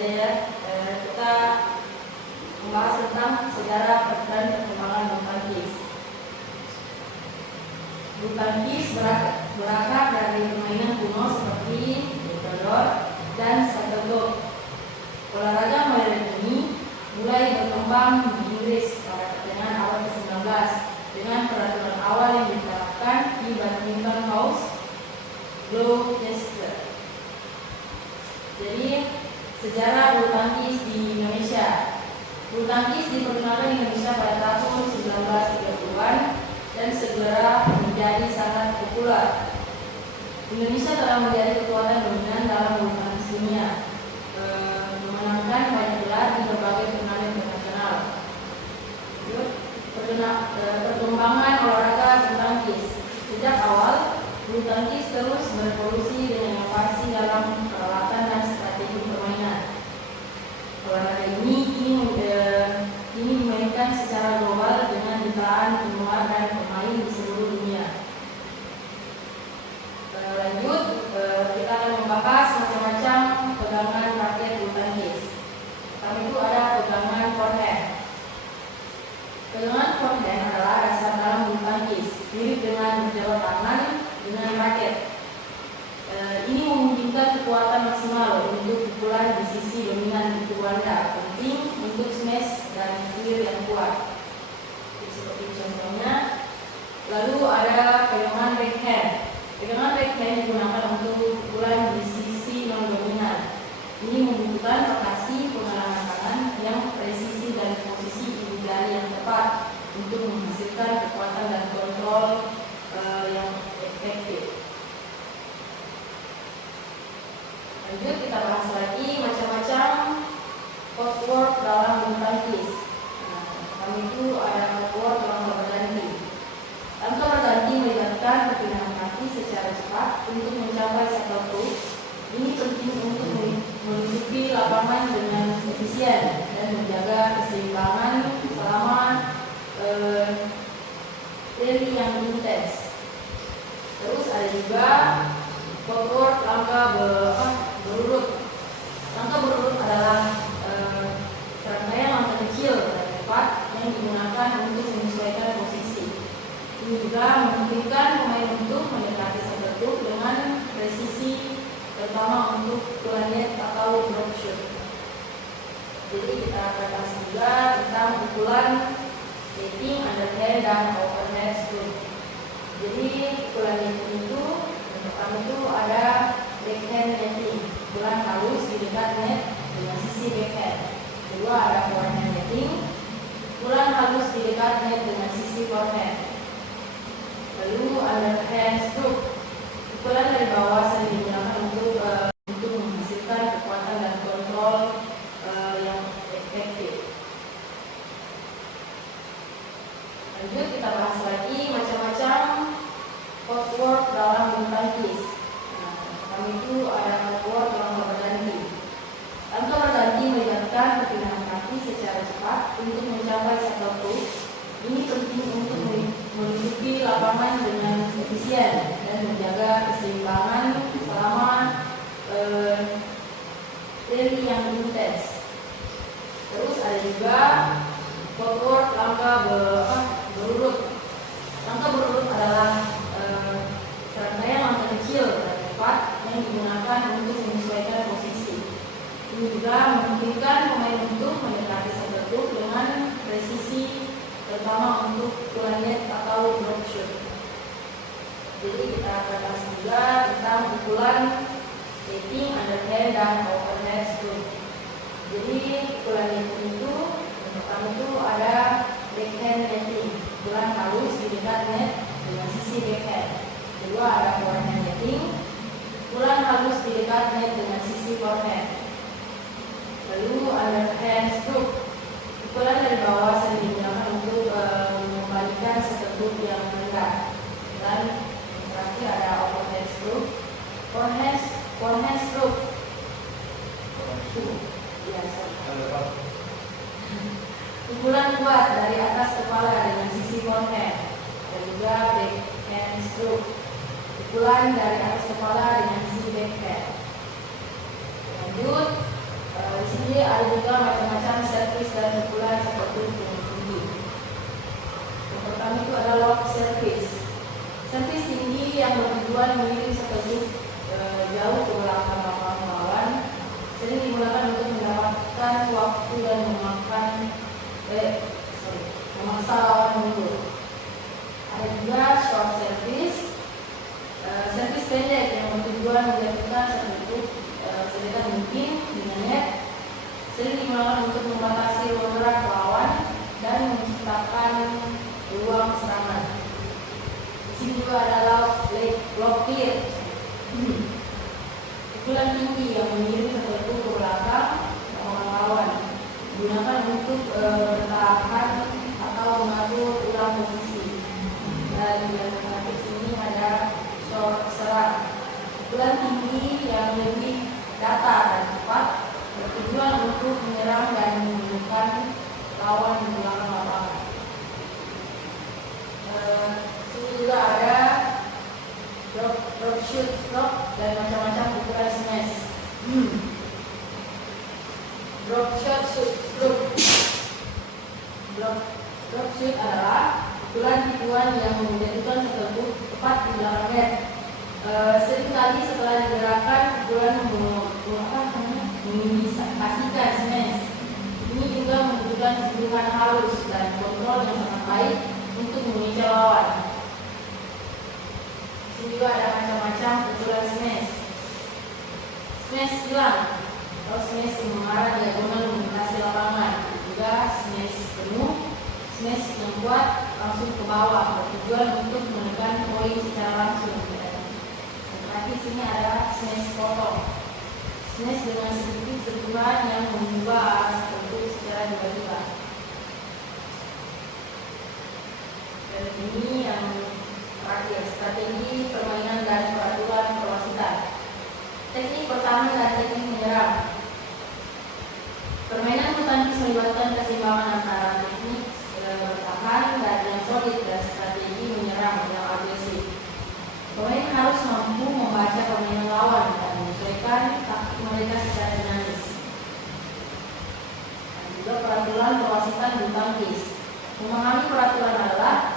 saja ya. Kita membahas tentang sejarah dan perkembangan bulu tangkis. Bulu tangkis berakar dari permainan kuno seperti dodol dan shuttlecock. Olahraga modern ini mulai berkembang di Inggris pada pertengahan awal ke-19 dengan peraturan awal yang diterapkan di Badminton House, Gloucester. Jadi sejarah bulu tangkis di Indonesia. Bulu tangkis diperkenalkan di Indonesia pada tahun 1930-an dan segera menjadi sangat populer. Indonesia telah menjadi kekuatan dominan dalam bulu tangkis dunia, memenangkan banyak gelar di berbagai turnamen internasional. Perkembangan olahraga bulu tangkis. Sejak awal, bulu tangkis terus berevolusi dengan inovasi dalam peralatan dan strategi permainan. Olahraga ini kini dimainkan secara global dengan jutaan penggemar dan pemain di seluruh dunia. Lanjut, kita akan membahas macam-macam pegangan raket bulu tangkis. Pertama itu ada pegangan forehand. Pegangan forehand adalah dasar dalam bulu tangkis, mirip dengan berjabat tangan dengan raket. Ini memungkinkan kekuatan maksimal untuk pukulan di sisi dominan di tubuh Anda, penting untuk smash dan clear yang kuat. Seperti contohnya. Lalu ada pegangan backhand. Pegangan backhand digunakan untuk pukulan di sisi non dominan. Ini membutuhkan rotasi pengalaman tangan yang presisi dan posisi ibu jari yang tepat untuk menghasilkan kekuatan dan kontrol yang efektif. Lanjut, kita bahas lagi macam-macam footwork dalam bulu tangkis. Pertama itu ada footwork dalam berganti. Langkah berganti melibatkan perpindahan kaki secara cepat untuk mencapai shuttle. Ini penting untuk melingkupi lapangan dengan efisien dan menjaga keseimbangan selama rally yang intens. Terus ada juga footwork langkah berurut. Langkah berurut adalah serangkaian langkah kecil dan cepat yang digunakan untuk menyesuaikan posisi. Ini juga memungkinkan pemain untuk mendekati shuttle dengan presisi, terutama untuk planet atau drop shot. Jadi kita akan bahas juga tentang pukulan netting, underhand, dan overhead stroke. Jadi pukulan netting itu yang pertama itu ada backhand netting, pukulan halus di dekat net dengan sisi backhand. Kedua ada forehand netting, pukulan halus di dekat net dengan sisi forehand. Lalu underhand stroke, pukulan dari bawah sering digunakan untuk menghasilkan kekuatan dan kontrol yang efektif. Lanjut, kita bahas lagi macam-macam footwork dalam bulu tangkis. Pertama itu ada footwork dalam berganti. Langkah berganti melibatkan perpindahan kaki secara cepat untuk mencapai shuttle. Ini penting untuk melingkupi lapangan dengan efisien dan menjaga keseimbangan selama rally yang intens. Terus ada juga footwork langkah berurut. Langkah berurut adalah serangkaian langkah kecil dan cepat yang digunakan untuk menyesuaikan posisi. Ini juga memungkinkan pemain untuk mendekati shuttle dengan presisi, terutama untuk planet atau drop shot. Jadi kita akan bahas juga tentang pukulan netting, underhand, dan overhead stroke. Jadi pukulan netting itu yang pertama itu ada backhand netting, pukulan halus di dekat net dengan sisi backhand. Kedua ada forehand netting, pukulan halus di dekat net dengan sisi forehand. Lalu underhand stroke, pukulan dari bawah sering digunakan untuk mengembalikan shuttle yang rendah. Dan yang terakhir ada overhead stroke, forehand stroke. Pukulan kuat dari atas kepala dengan sisi forehand. Dan juga backhand stroke, pukulan dari atas kepala dengan sisi backhand. Lanjut, Di sini ada juga macam-macam servis dan pukulan seperti tinggi. Yang pertama itu adalah lob service. Servis tinggi yang bertujuan mengirim sekejap jauh ke belakang lapangan lawan sering digunakan untuk mendapatkan waktu dan memaksa lawan mundur. Ada juga short service, servis pendek yang bertujuan menjatuhkan sedekat sedekat mungkin dengan net, sering digunakan untuk membatasi ruang gerak lawan dan menciptakan ruang serangan. Di sini juga ada lob clear, pukulan tinggi yang mengirim sedekat ke belakang lawan, digunakan untuk bertahan atau mengatur ulang posisi. Dan yang terakhir sini ada short serang, pukulan tinggi yang lebih datar dan cepat, bertujuan untuk menyerang dan menemukan lawan di belakang lapangan. Sini juga ada drop shoot, stop, dan macam-macam pukulan smash. Drop shoot adalah pukulan tipuan yang menjatuhkan sekelompok tepat di belakang net. Seringkali setelah digerakkan, pukulan mengindikasikan smash. Ini juga membutuhkan sentuhan halus dan kontrol yang sangat baik untuk mengejar lawan. Di sini juga ada macam-macam pukulan smash. Smash hilang atau smash mengarah diagonal melintasi lapangan, juga smash penuh, smash yang kuat langsung ke bawah, bertujuan untuk menekan poin secara langsung. Terakhir sini adalah smash potong, smash dengan sedikit sentuhan yang mengubah arah seperti secara tiba-tiba. Dan ini yang terakhir, strategi permainan dan peraturan perwasitan. Teknik pertahanan dan teknik menyerang. Permainan bulu tangkis melibatkan keseimbangan antara teknik bertahan dan yang solid dan strategi menyerang yang agresif. Pemain harus mampu membaca permainan lawan dan menyesuaikan taktik mereka secara dinamis. Dan juga peraturan perwasitan bulu tangkis. Memahami peraturan adalah